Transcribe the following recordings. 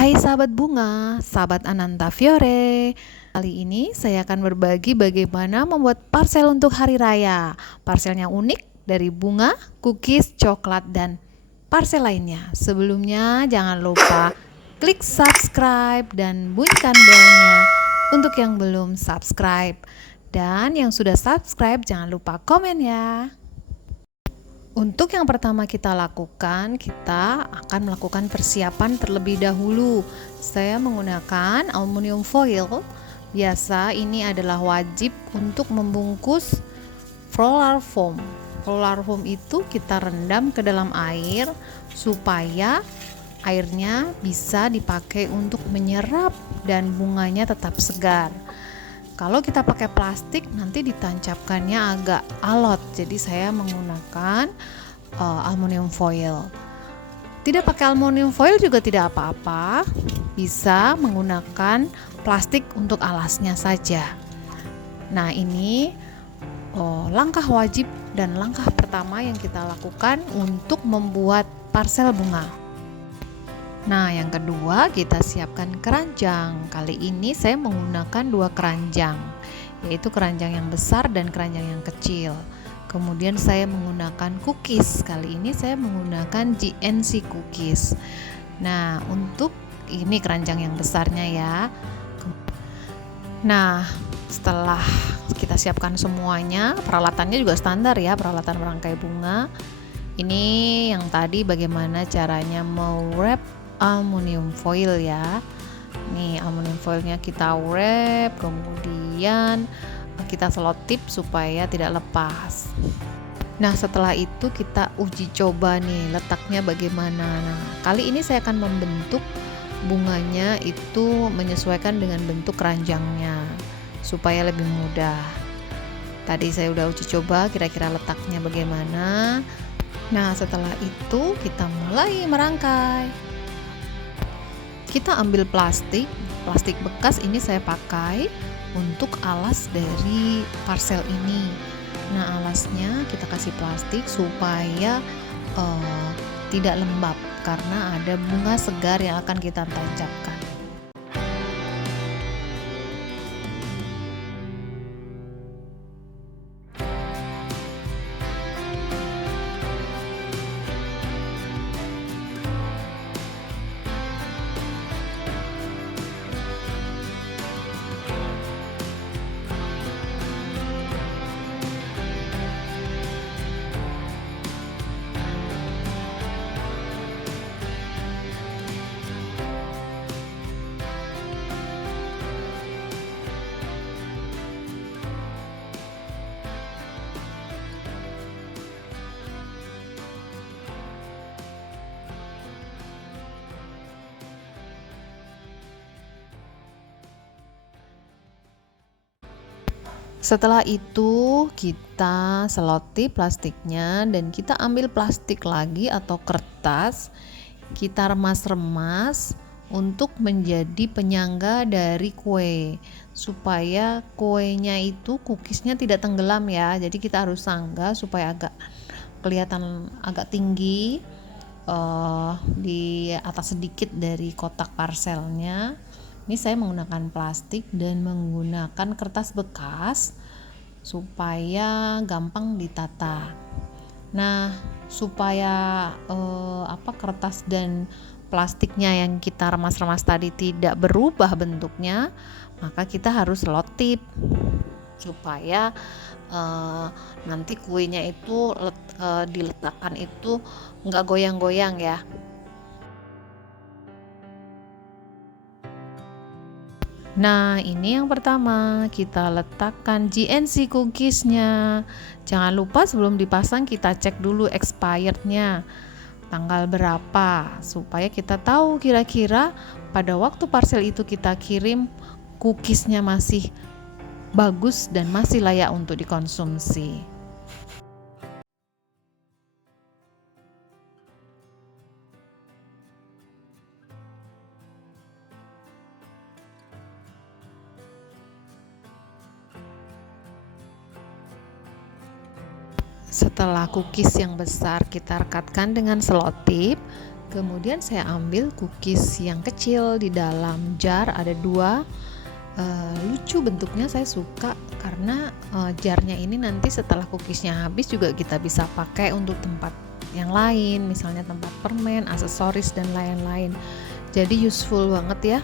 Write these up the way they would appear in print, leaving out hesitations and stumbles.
Hai sahabat bunga, sahabat Ananta Fiore. Kali ini saya akan berbagi bagaimana membuat parsel untuk hari raya. Parselnya unik dari bunga, cookies, coklat, dan parsel lainnya. Sebelumnya jangan lupa klik subscribe dan bunyikan belnya untuk yang belum subscribe. Dan yang sudah subscribe jangan lupa komen ya. Untuk yang pertama kita lakukan, kita akan melakukan persiapan terlebih dahulu. Saya menggunakan aluminium foil. Biasa ini adalah wajib untuk membungkus roller foam. Roller foam itu kita rendam ke dalam air supaya airnya bisa dipakai untuk menyerap dan bunganya tetap segar. Kalau kita pakai plastik nanti ditancapkannya agak alot, jadi saya menggunakan aluminium foil. Tidak pakai aluminium foil juga tidak apa-apa, bisa menggunakan plastik untuk alasnya saja. Nah ini langkah wajib dan langkah pertama yang kita lakukan untuk membuat parsel bunga. Nah, yang kedua kita siapkan keranjang. Kali ini saya menggunakan 2 keranjang, yaitu keranjang yang besar dan keranjang yang kecil. Kemudian saya menggunakan cookies. Kali ini saya menggunakan GNC cookies. Nah, untuk ini keranjang yang besarnya ya. Nah, setelah kita siapkan semuanya, peralatannya juga standar ya, peralatan merangkai bunga. Ini yang tadi bagaimana caranya wrap aluminium foil ya. Nih aluminium foilnya kita wrap, kemudian kita selotip supaya tidak lepas. Nah setelah itu kita uji coba nih letaknya bagaimana. Nah kali ini saya akan membentuk bunganya itu menyesuaikan dengan bentuk keranjangnya supaya lebih mudah. Tadi saya udah uji coba kira-kira letaknya bagaimana. Nah setelah itu kita mulai merangkai. Kita ambil plastik bekas ini saya pakai untuk alas dari parsel ini. Nah alasnya kita kasih plastik supaya tidak lembab karena ada bunga segar yang akan kita tancapkan. Setelah itu kita selotip plastiknya dan kita ambil plastik lagi atau kertas, kita remas-remas untuk menjadi penyangga dari kue supaya kuenya itu cookiesnya tidak tenggelam ya. Jadi kita harus sangga supaya agak kelihatan agak tinggi di atas sedikit dari kotak parselnya. Ini saya menggunakan plastik dan menggunakan kertas bekas supaya gampang ditata. Nah, supaya kertas dan plastiknya yang kita remas-remas tadi tidak berubah bentuknya, maka kita harus selotip supaya nanti kuenya itu diletakkan itu nggak goyang-goyang ya. Nah ini yang pertama, kita letakkan GNC cookiesnya. Jangan lupa sebelum dipasang kita cek dulu expirednya tanggal berapa supaya kita tahu kira-kira pada waktu parcel itu kita kirim cookiesnya masih bagus dan masih layak untuk dikonsumsi. Setelah cookies yang besar kita rekatkan dengan selotip, Kemudian saya ambil cookies yang kecil, di dalam jar ada 2. Lucu bentuknya, saya suka karena jarnya ini nanti setelah cookiesnya habis juga kita bisa pakai untuk tempat yang lain, misalnya tempat permen, aksesoris dan lain-lain. Jadi useful banget ya.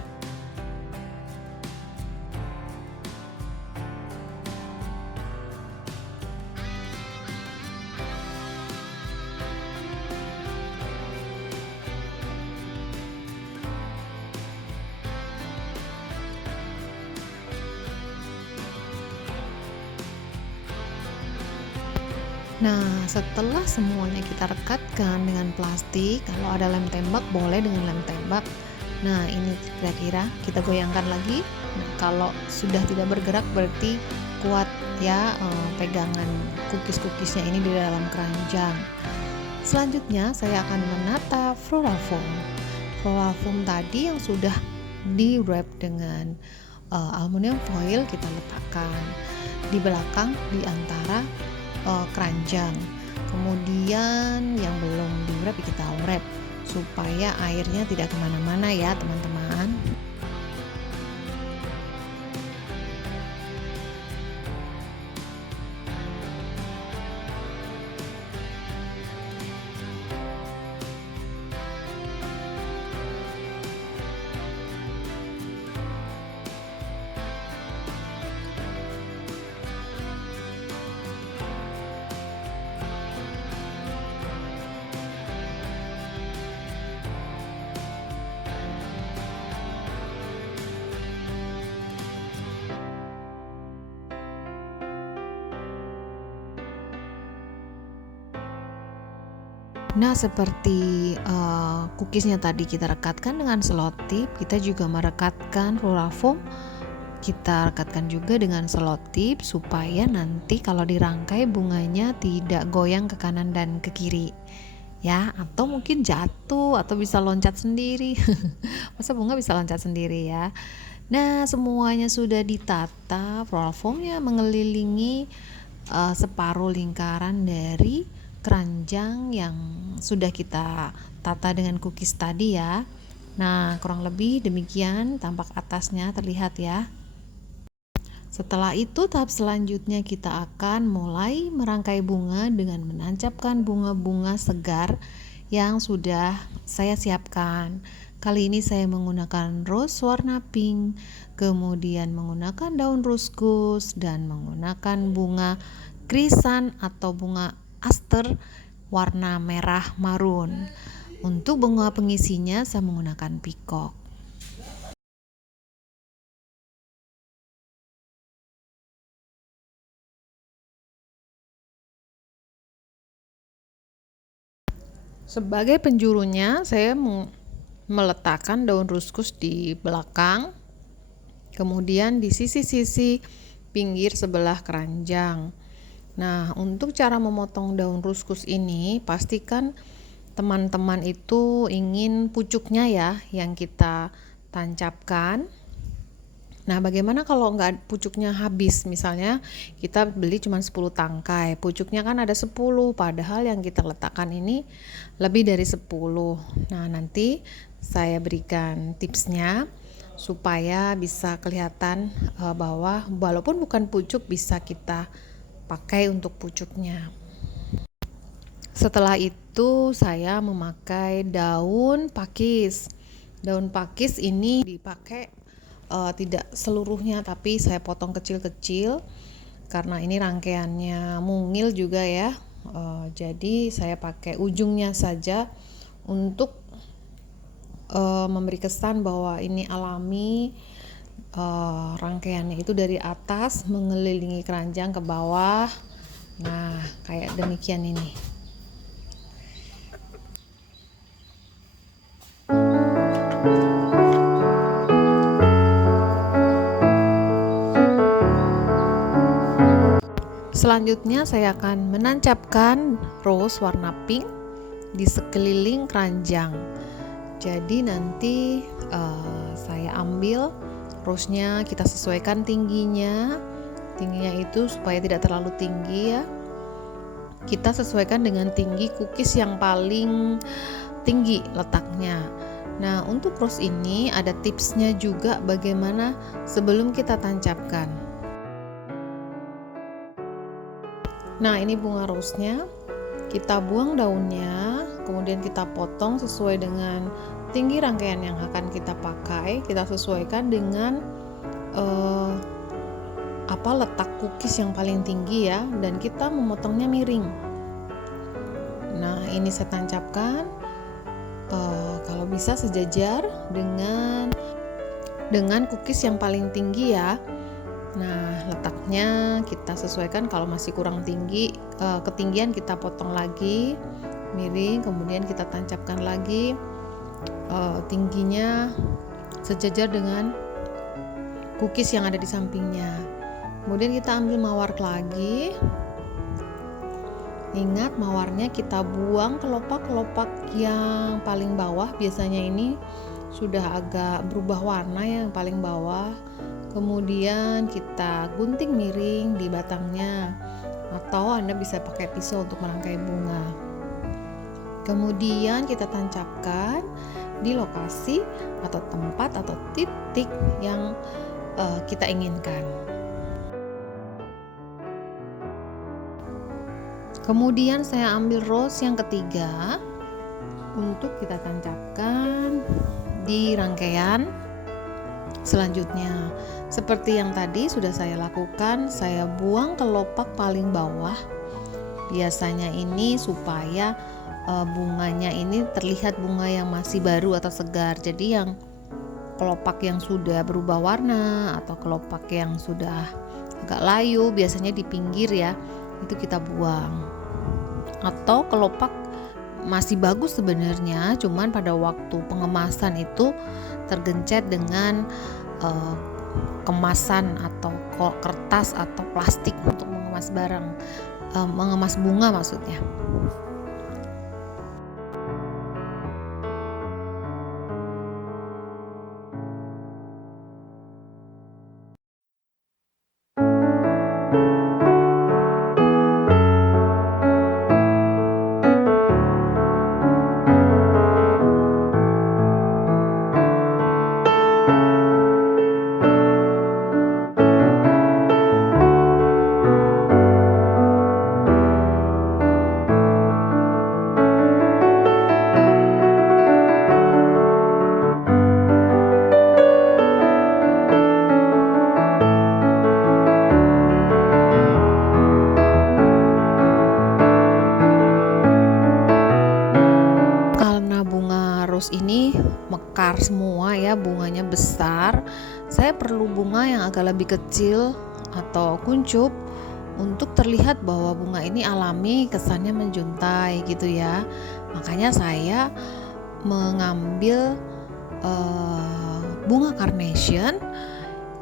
Nah, setelah semuanya kita rekatkan dengan plastik, kalau ada lem tembak boleh dengan lem tembak. Nah, ini kira-kira kita goyangkan lagi. Nah, kalau sudah tidak bergerak berarti kuat ya pegangan cookies-cookiesnya ini di dalam keranjang. Selanjutnya saya akan menata floral foam. Floral foam tadi yang sudah di wrap dengan aluminium foil kita letakkan di belakang di antara keranjang. Kemudian yang belum di wrap kita wrap supaya airnya tidak kemana-mana ya teman-teman. Nah, seperti cookiesnya tadi kita rekatkan dengan selotip, kita juga merekatkan floral foam. Kita rekatkan juga dengan selotip supaya nanti kalau dirangkai bunganya tidak goyang ke kanan dan ke kiri. Ya, atau mungkin jatuh atau bisa loncat sendiri. Masa bunga bisa loncat sendiri ya. Nah, semuanya sudah ditata, floral foamnya mengelilingi separuh lingkaran dari keranjang yang sudah kita tata dengan cookies tadi ya. Nah, kurang lebih demikian tampak atasnya terlihat ya. Setelah itu tahap selanjutnya kita akan mulai merangkai bunga dengan menancapkan bunga-bunga segar yang sudah saya siapkan. Kali ini saya menggunakan rose warna pink, kemudian menggunakan daun ruskus dan menggunakan bunga krisan atau bunga aster warna merah marun. Untuk bunga pengisinya saya menggunakan peacock. Sebagai penjurunya saya meletakkan daun ruskus di belakang, kemudian di sisi-sisi pinggir sebelah keranjang. Nah, untuk cara memotong daun ruskus ini, pastikan teman-teman itu ingin pucuknya ya yang kita tancapkan. Nah, bagaimana kalau nggak pucuknya habis? Misalnya kita beli cuma 10 tangkai, pucuknya kan ada 10, padahal yang kita letakkan ini lebih dari 10. Nah, nanti saya berikan tipsnya supaya bisa kelihatan bahwa walaupun bukan pucuk bisa kita pakai untuk pucuknya. Setelah itu saya memakai daun pakis. Daun pakis ini dipakai tidak seluruhnya, tapi saya potong kecil-kecil karena ini rangkaiannya mungil juga ya. Jadi saya pakai ujungnya saja untuk memberi kesan bahwa ini alami. Rangkaiannya itu dari atas mengelilingi keranjang ke bawah. Nah, kayak demikian ini. Selanjutnya saya akan menancapkan rose warna pink di sekeliling keranjang. Jadi nanti saya ambil rose-nya, kita sesuaikan tingginya itu supaya tidak terlalu tinggi ya. Kita sesuaikan dengan tinggi cookies yang paling tinggi letaknya. Nah, untuk rose ini ada tipsnya juga bagaimana sebelum kita tancapkan. Nah, ini bunga rose-nya. Kita buang daunnya, kemudian kita potong sesuai dengan tinggi rangkaian yang akan kita pakai. Kita sesuaikan dengan letak cookies yang paling tinggi ya, dan kita memotongnya miring. Nah, ini saya tancapkan kalau bisa sejajar dengan cookies yang paling tinggi ya. Nah, letaknya kita sesuaikan, kalau masih kurang tinggi, ketinggian kita potong lagi miring, kemudian kita tancapkan lagi tingginya sejajar dengan cookies yang ada di sampingnya. Kemudian kita ambil mawar lagi. Ingat, mawarnya kita buang kelopak-kelopak yang paling bawah. Biasanya ini sudah agak berubah warna ya, yang paling bawah. Kemudian kita gunting miring di batangnya, atau Anda bisa pakai pisau untuk merangkai bunga. Kemudian kita tancapkan di lokasi atau tempat atau titik yang kita inginkan. Kemudian saya ambil rose yang ketiga untuk kita tancapkan di rangkaian selanjutnya. Seperti yang tadi sudah saya lakukan, saya buang kelopak paling bawah. Biasanya ini supaya bunganya ini terlihat bunga yang masih baru atau segar. Jadi yang kelopak yang sudah berubah warna atau kelopak yang sudah agak layu biasanya di pinggir ya, itu kita buang. Atau kelopak masih bagus sebenarnya, cuman pada waktu pengemasan itu tergencet dengan kemasan atau kertas atau plastik untuk mengemas barang, mengemas bunga maksudnya. Rose ini mekar semua ya, bunganya besar. Saya perlu bunga yang agak lebih kecil atau kuncup untuk terlihat bahwa bunga ini alami, kesannya menjuntai gitu ya. Makanya saya mengambil bunga carnation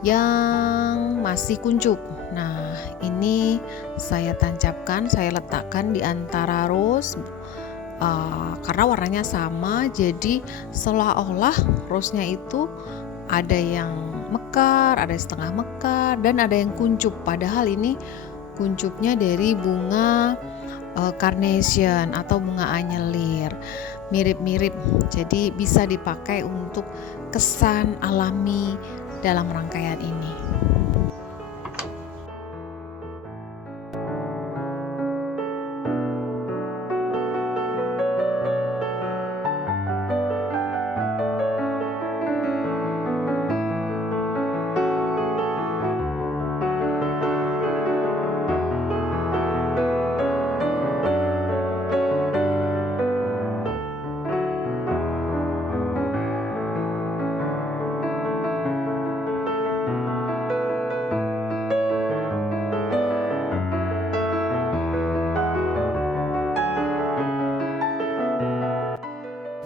yang masih kuncup. Nah, ini saya tancapkan, saya letakkan di antara rose. Karena warnanya sama, jadi seolah-olah rose-nya itu ada yang mekar, ada yang setengah mekar, dan ada yang kuncup. Padahal ini kuncupnya dari bunga carnation atau bunga anyelir, mirip-mirip. Jadi bisa dipakai untuk kesan alami dalam rangkaian ini.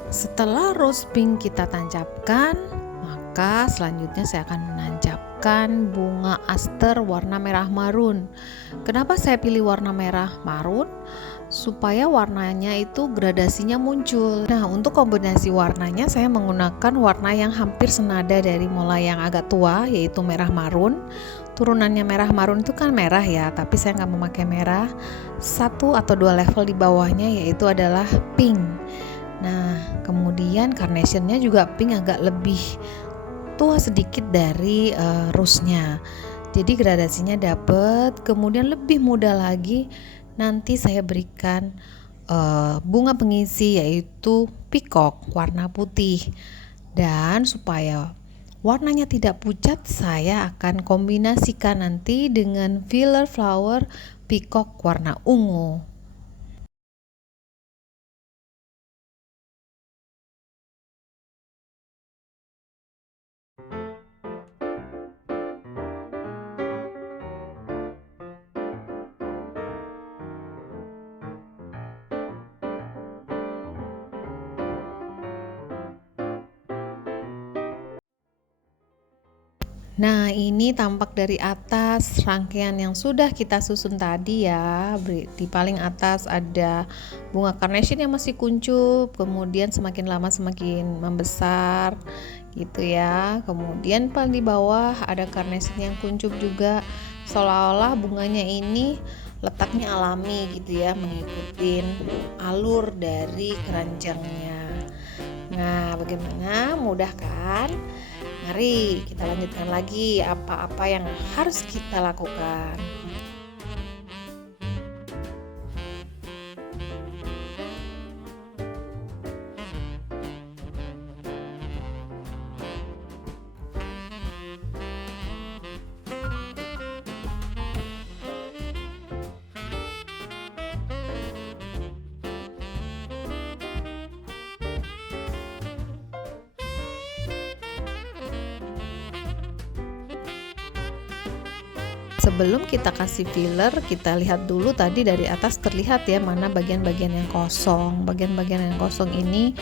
Setelah rose pink kita tancapkan, maka selanjutnya saya akan menancapkan bunga aster warna merah marun. Kenapa saya pilih warna merah marun? Supaya warnanya itu gradasinya muncul. Nah, untuk kombinasi warnanya saya menggunakan warna yang hampir senada dari mulai yang agak tua, yaitu merah marun. Turunannya merah marun itu kan merah ya, tapi saya nggak memakai merah. 1 atau 2 level di bawahnya yaitu adalah pink. Nah, kemudian carnationnya juga pink agak lebih tua sedikit dari rose-nya. Jadi gradasinya dapet, kemudian lebih mudah lagi nanti saya berikan bunga pengisi yaitu peacock warna putih. Dan supaya warnanya tidak pucat, saya akan kombinasikan nanti dengan filler flower peacock warna ungu. Nah, ini tampak dari atas rangkaian yang sudah kita susun tadi ya. Di paling atas ada bunga carnation yang masih kuncup, kemudian semakin lama semakin membesar gitu ya. Kemudian paling di bawah ada carnation yang kuncup juga, seolah-olah bunganya ini letaknya alami gitu ya, mengikuti alur dari keranjangnya. Nah, bagaimana? Mudah kan? Mari kita lanjutkan lagi apa-apa yang harus kita lakukan. Sebelum kita kasih filler, kita lihat dulu tadi dari atas terlihat ya mana bagian-bagian yang kosong. Bagian-bagian yang kosong ini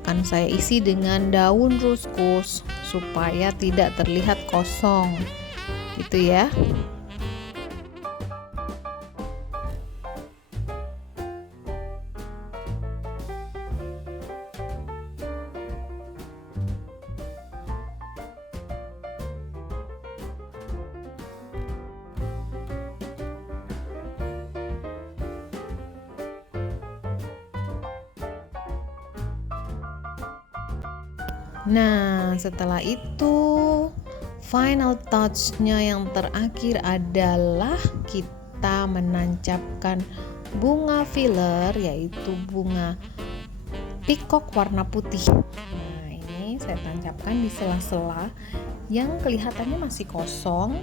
akan saya isi dengan daun ruskus supaya tidak terlihat kosong. Gitu ya. Nah, setelah itu final touch-nya yang terakhir adalah kita menancapkan bunga filler yaitu bunga peacock warna putih. Nah, ini saya tancapkan di sela-sela yang kelihatannya masih kosong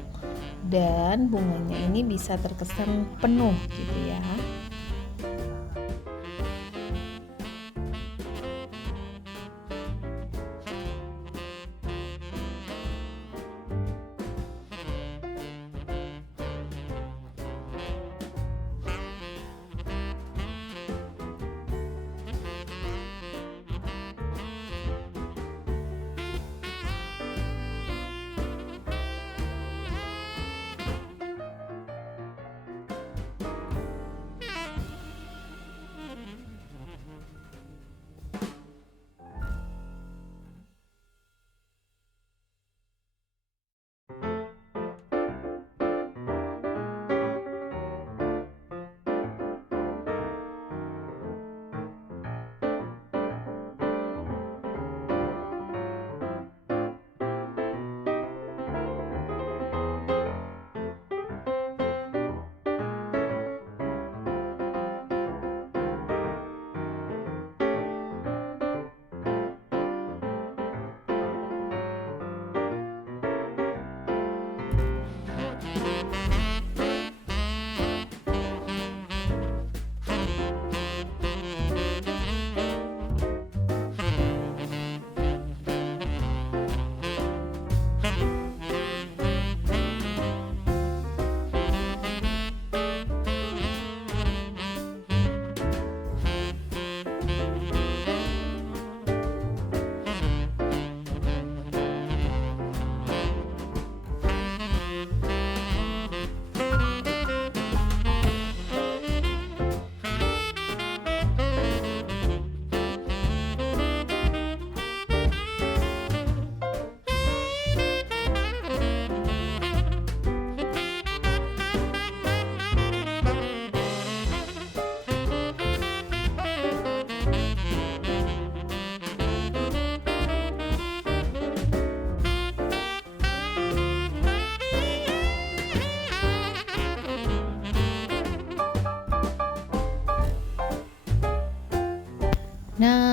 dan bunganya ini bisa terkesan penuh gitu ya.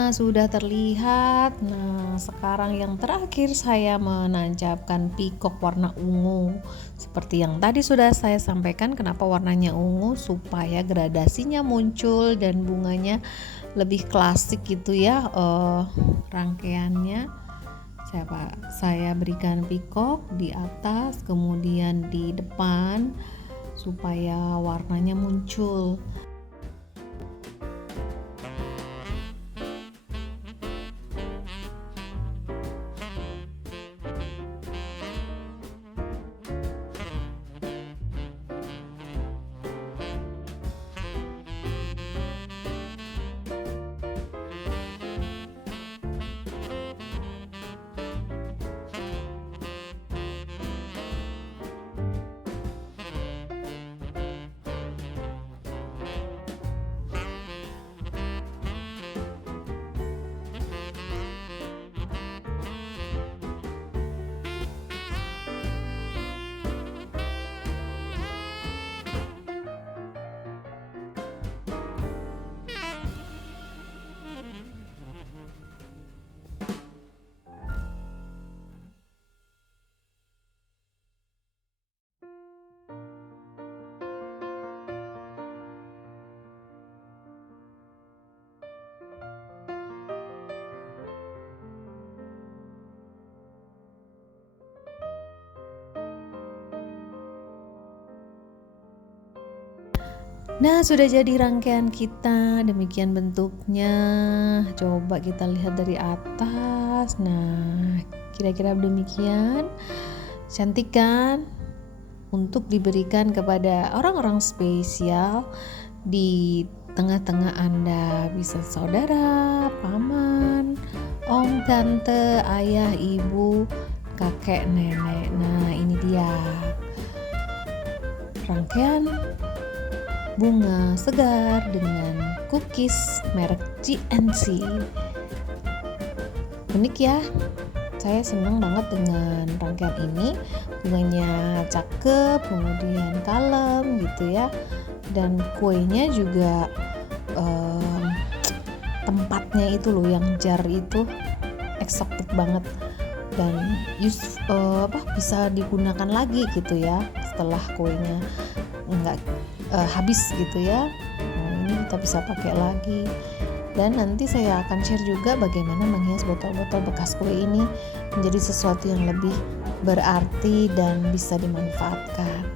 Nah, sudah terlihat. Nah, sekarang yang terakhir saya menancapkan pikok warna ungu. Seperti yang tadi sudah saya sampaikan, kenapa warnanya ungu, supaya gradasinya muncul dan bunganya lebih klasik gitu ya. Rangkaiannya saya berikan pikok di atas, kemudian di depan supaya warnanya muncul. Nah, sudah jadi rangkaian kita, demikian bentuknya. Coba kita lihat dari atas. Nah, kira-kira demikian. Cantik kan? Untuk diberikan kepada orang-orang spesial di tengah-tengah Anda. Bisa saudara, paman, om, tante, ayah, ibu, kakek, nenek. Nah, ini dia rangkaian bunga segar dengan cookies merek GNC. Unik ya, saya senang banget dengan rangkaian ini. Bunganya cakep, kemudian kalem gitu ya, dan kuenya juga tempatnya itu loh, yang jar itu eksotik banget dan bisa digunakan lagi gitu ya setelah kuenya nggak habis gitu ya. Nah, ini kita bisa pakai lagi, dan nanti saya akan share juga bagaimana menghias botol-botol bekas kue ini menjadi sesuatu yang lebih berarti dan bisa dimanfaatkan.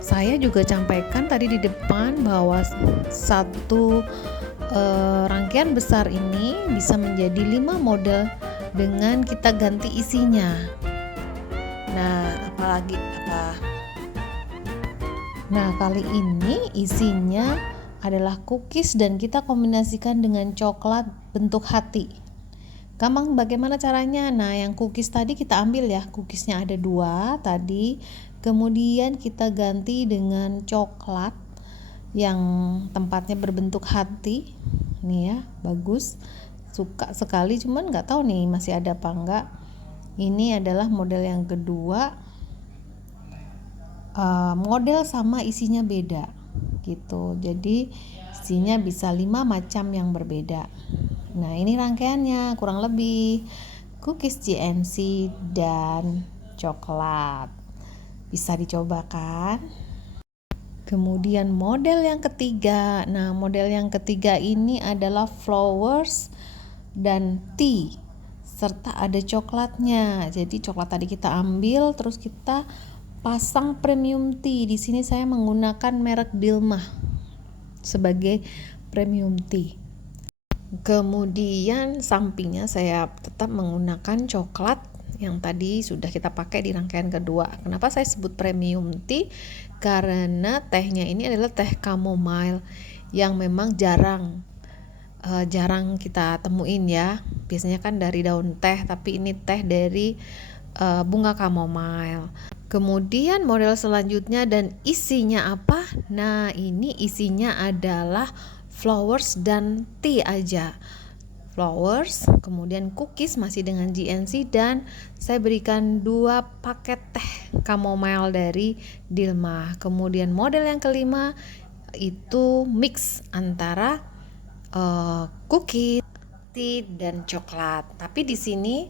Saya juga sampaikan tadi di depan bahwa satu rangkaian besar ini bisa menjadi 5 model dengan kita ganti isinya. Nah, kali ini isinya adalah cookies dan kita kombinasikan dengan coklat bentuk hati. Gampang bagaimana caranya? Nah, yang cookies tadi kita ambil ya, cookiesnya ada 2 tadi. Kemudian kita ganti dengan coklat yang tempatnya berbentuk hati. Nih ya, bagus. Suka sekali, cuman nggak tahu nih masih ada apa enggak. Ini adalah model yang kedua. Model sama isinya beda gitu, jadi isinya bisa 5 macam yang berbeda. Nah, ini rangkaiannya kurang lebih cookies GNC dan coklat, bisa dicoba kan. Kemudian model yang ketiga. Nah, model yang ketiga ini adalah flowers dan tea serta ada coklatnya. Jadi coklat tadi kita ambil, terus kita pasang premium tea. Di sini saya menggunakan merek Dilmah sebagai premium tea. Kemudian sampingnya saya tetap menggunakan coklat yang tadi sudah kita pakai di rangkaian kedua. Kenapa saya sebut premium tea? Karena tehnya ini adalah teh chamomile yang memang jarang kita temuin ya. Biasanya kan dari daun teh, tapi ini teh dari bunga chamomile. Kemudian model selanjutnya dan isinya apa? Nah, ini isinya adalah flowers dan tea aja. Flowers, kemudian cookies masih dengan GNC, dan saya berikan 2 paket teh chamomile dari Dilmah. Kemudian model yang kelima itu mix antara cookies, tea dan coklat. Tapi di sini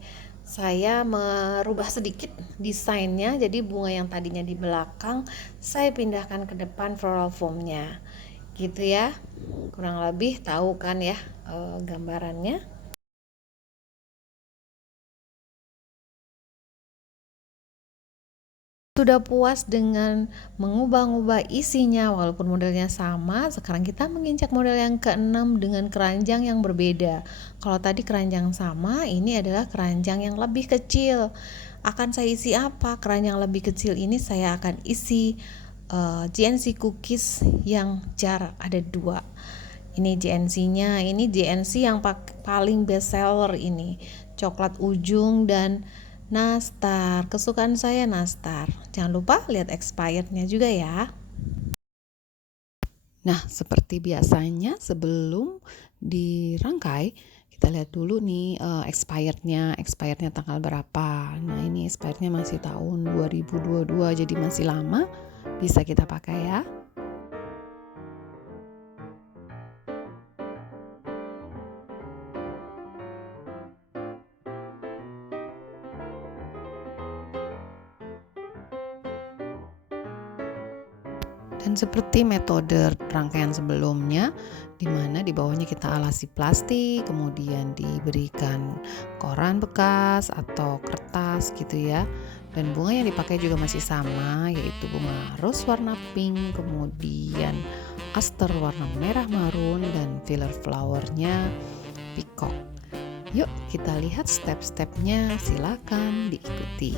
saya merubah sedikit desainnya, jadi bunga yang tadinya di belakang saya pindahkan ke depan floral foamnya, gitu ya. Kurang lebih tahu kan ya gambarannya. Sudah puas dengan mengubah-ubah isinya walaupun modelnya sama, sekarang kita menginjak model yang keenam dengan keranjang yang berbeda. Kalau tadi keranjang sama, ini adalah keranjang yang lebih kecil. Akan saya isi apa? Keranjang lebih kecil ini saya akan isi GNC cookies yang jar ada 2. Ini GNC-nya, ini GNC yang paling best seller ini. Coklat ujung dan nastar, kesukaan saya nastar. Jangan lupa lihat expirednya juga ya. Nah, seperti biasanya sebelum dirangkai, kita lihat dulu nih expirednya tanggal berapa. Nah, ini expirednya masih tahun 2022, jadi masih lama, bisa kita pakai ya. Dan seperti metode rangkaian sebelumnya, di mana di bawahnya kita alasi plastik, kemudian diberikan koran bekas atau kertas gitu ya. Dan bunga yang dipakai juga masih sama, yaitu bunga rose warna pink, kemudian aster warna merah marun, dan filler flowernya peacock. Yuk kita lihat step-stepnya, silakan diikuti.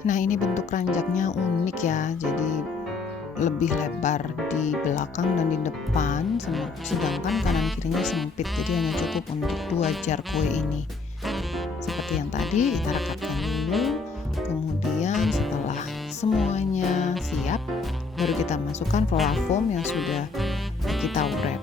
Nah, ini bentuk keranjangnya unik ya, jadi lebih lebar di belakang dan di depan, sedangkan kanan kirinya sempit, jadi hanya cukup untuk 2 jar kue ini. Seperti yang tadi, kita rekatkan dulu, kemudian setelah semuanya siap, baru kita masukkan floral foam yang sudah kita wrap.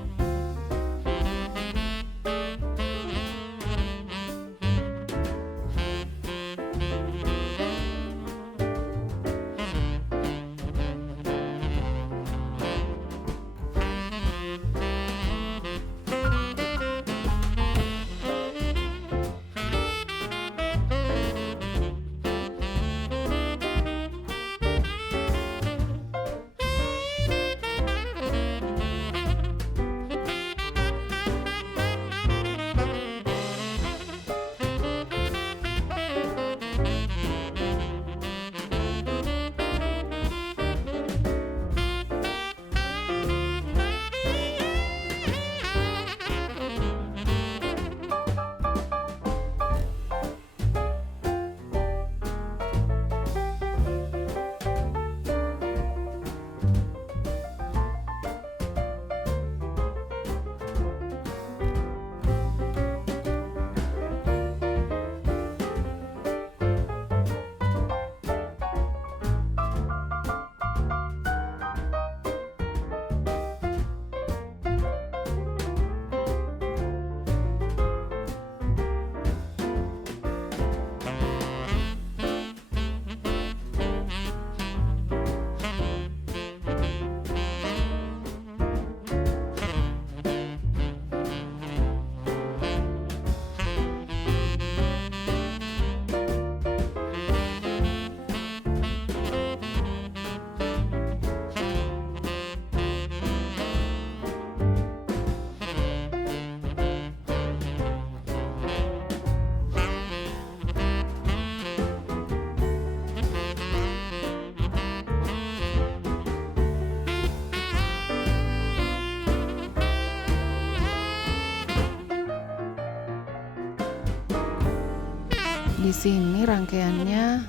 Di sini rangkaiannya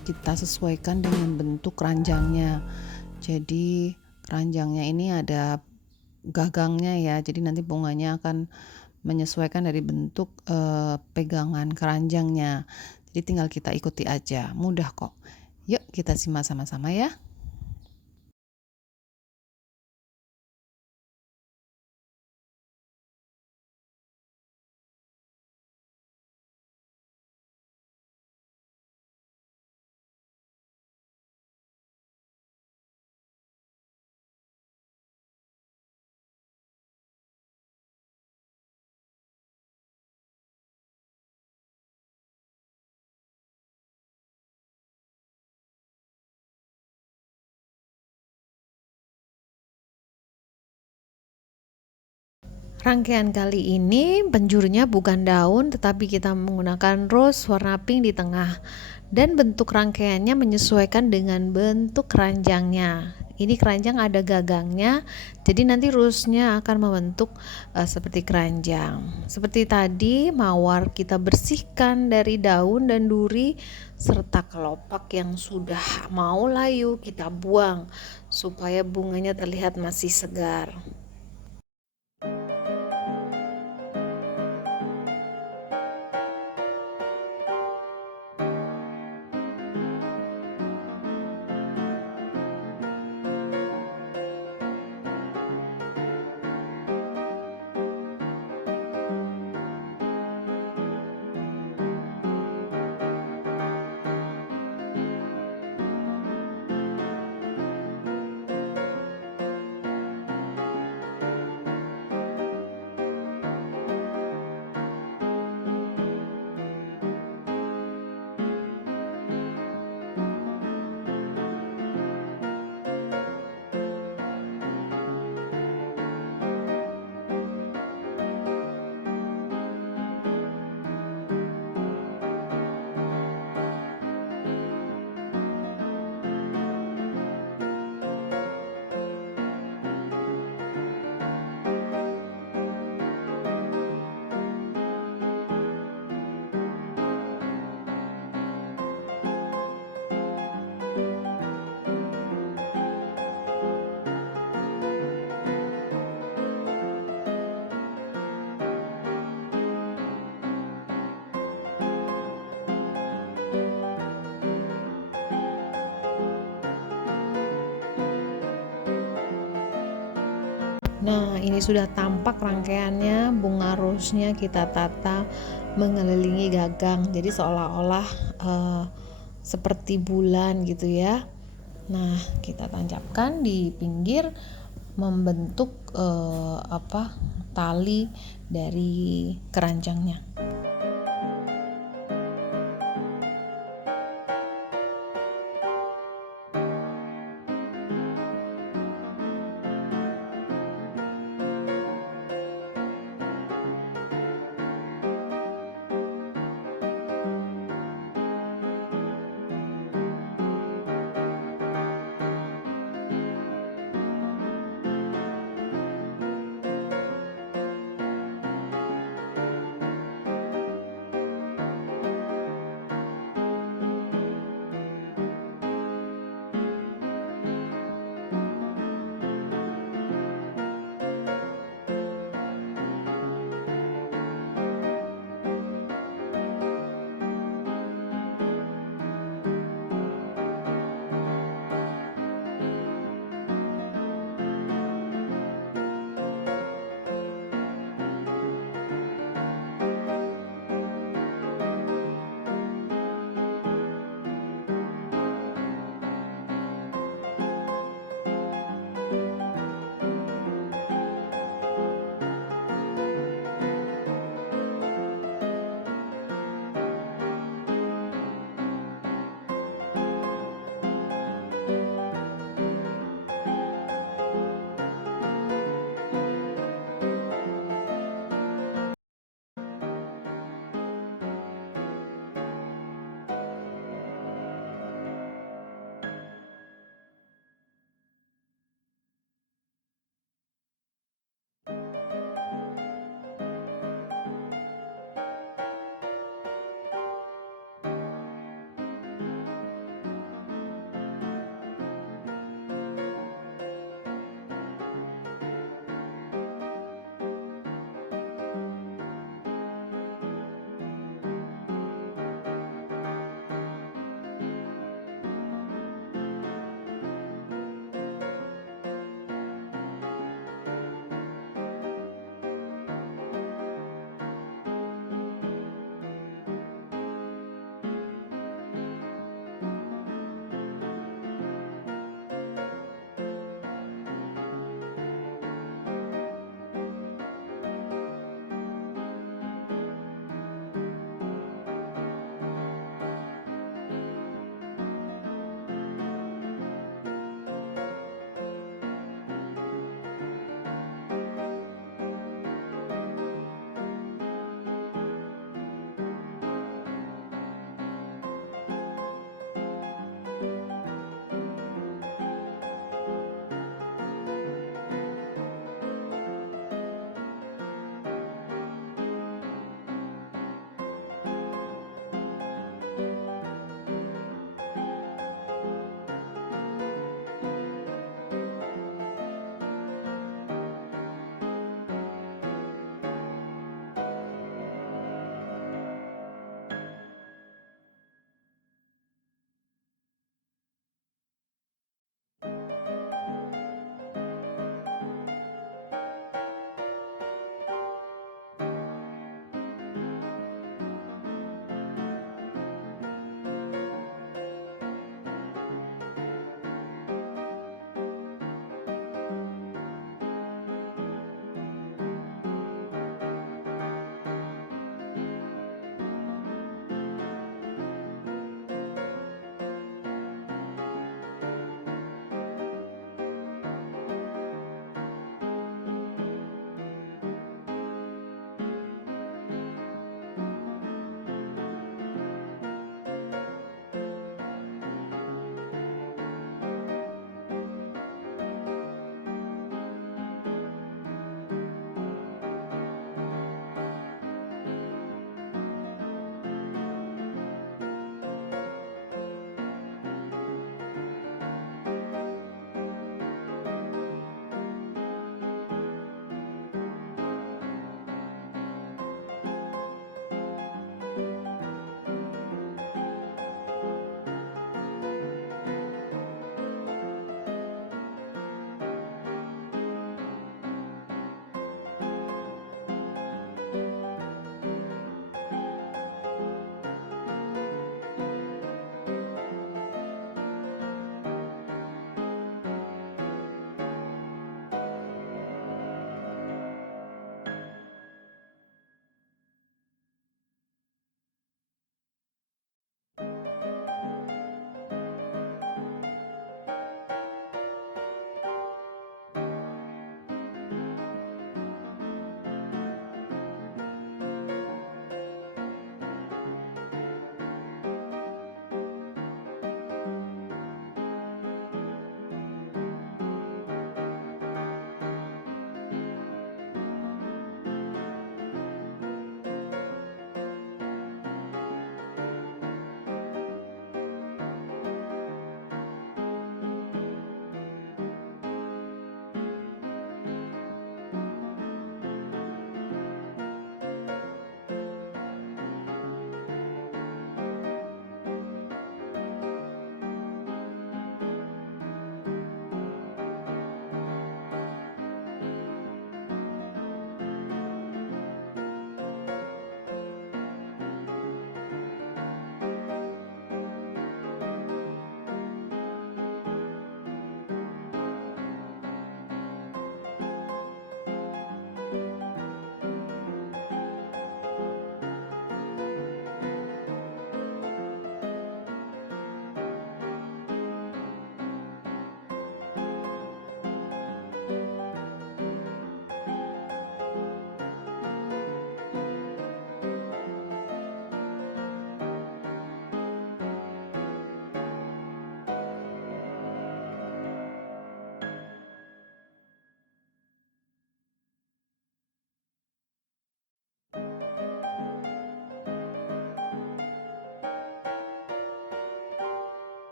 kita sesuaikan dengan bentuk keranjangnya. Jadi keranjangnya ini ada gagangnya ya. Jadi nanti bunganya akan menyesuaikan dari bentuk pegangan keranjangnya. Jadi tinggal kita ikuti aja, mudah kok. Yuk kita simak sama-sama ya. Rangkaian kali ini penjurinya bukan daun, tetapi kita menggunakan rose warna pink di tengah, dan bentuk rangkaiannya menyesuaikan dengan bentuk keranjangnya. Ini keranjang ada gagangnya, jadi nanti rose-nya akan membentuk seperti keranjang. Seperti tadi, mawar kita bersihkan dari daun dan duri serta kelopak yang sudah mau layu kita buang supaya bunganya terlihat masih segar. Nah, ini sudah tampak rangkaiannya, bunga rose-nya kita tata mengelilingi gagang. Jadi seolah-olah seperti bulan gitu ya. Nah, kita tancapkan di pinggir membentuk tali dari keranjangnya.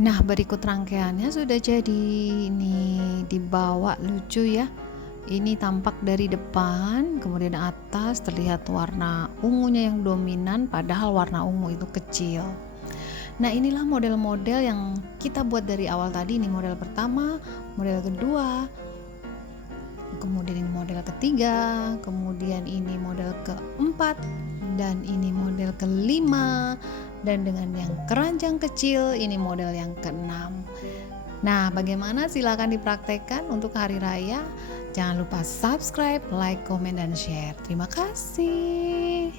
Nah, berikut rangkaiannya sudah jadi. Ini dibawa lucu ya. Ini tampak dari depan, kemudian atas terlihat warna ungunya yang dominan, padahal warna ungu itu kecil. Nah, inilah model-model yang kita buat dari awal tadi. Ini model pertama, model kedua, kemudian ini model ketiga, kemudian ini model keempat, dan ini model kelima, dan dengan yang keranjang kecil ini model yang keenam. Nah, bagaimana? Silakan dipraktekkan untuk hari raya. Jangan lupa subscribe, like, komen, dan share. Terima kasih.